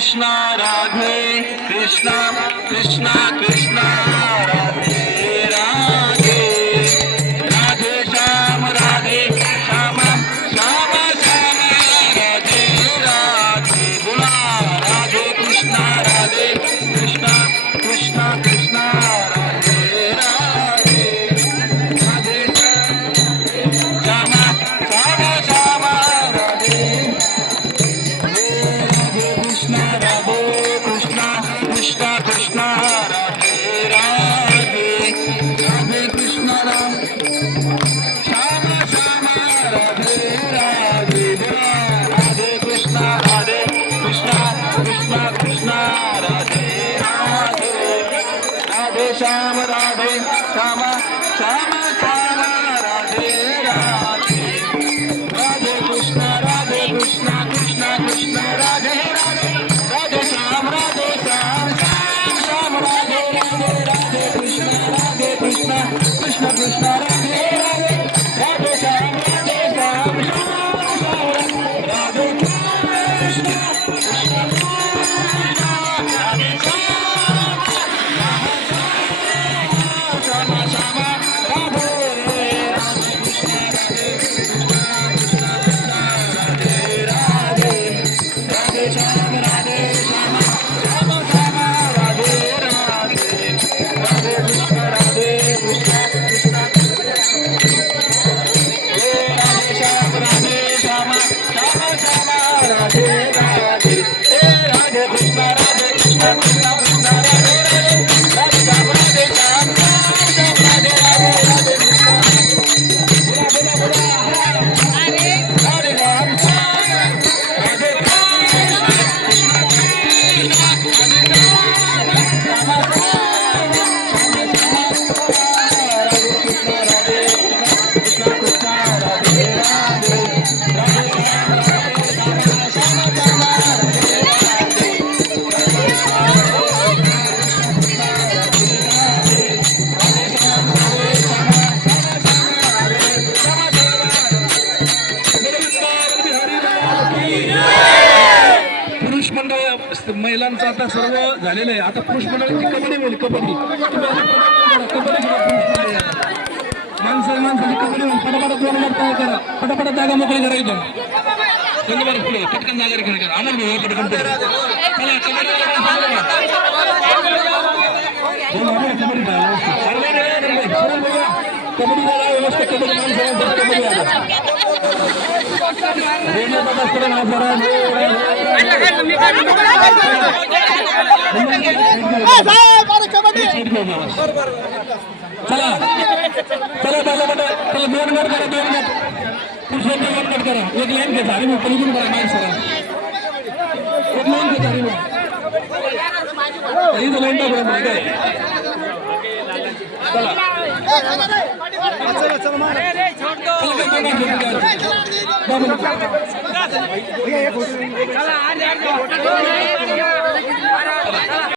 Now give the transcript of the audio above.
कृष्णा राधे कृष्णा कृष्णा कृष्णा राधे राधे राधे श्याम राधे श्याम श्याम श्याम राधे राधे बोला राधे कृष्णा कृष्णा कृष्णा राधे राधे राधे श्याम श्याम श्याम राधे कृष्णा कृष्णा कृष्णा राधे राधे राधे कृष्णा राम श्याम श्याम राधे राधे राधे कृष्णा कृष्णा कृष्णा राधे राधे राधे श्याम श्याम श्याम राधे राधे राधे कृष्णा कृष्णा कृष्णा राधे राधे राधे श्याम श्याम श्याम राधे राधे राधे कृष्णा कृष्णा कृष्णा राधे राधे राधे श्याम श्याम राधे कृष्णा राधे श्याम श्याम राधे राधे श्याम राधे श्याम श्याम श्याम राधे राधे राधे कृष्णा कृष्णा राधे श्याम श्याम श्याम श्याम राधे राधे राधे कृष्णा कृष्णा कृष्णा राधे राधे राधे श्याम श्याम श्याम राधे राधे राधे कृष्णा बोला बोला राधे राम राधे पुरुष मंडळ महिलांचं आता सर्व झालेलं आहे. आता पुरुष मंडळाची कबड्डी होईल. कबड्डी माणसाची कबड्डी होईल. पटापट 2 नंबर तयार करा. पटापट जागा मोकळी करा. इथून पुढे पटकन जागा रिकामी करा. आम्हाला पटकन पुढे चला. कबड्डी व्यवस्था कबड्डी चला चला चला 2 मिनिट करा. 2 मिनिट पुरुषांचा कट करा. एक लाईन घे. झाली मग पलीकडून करा. नाही सर एक लाईन घे. झाली मग लाईन टाकून काय चला चला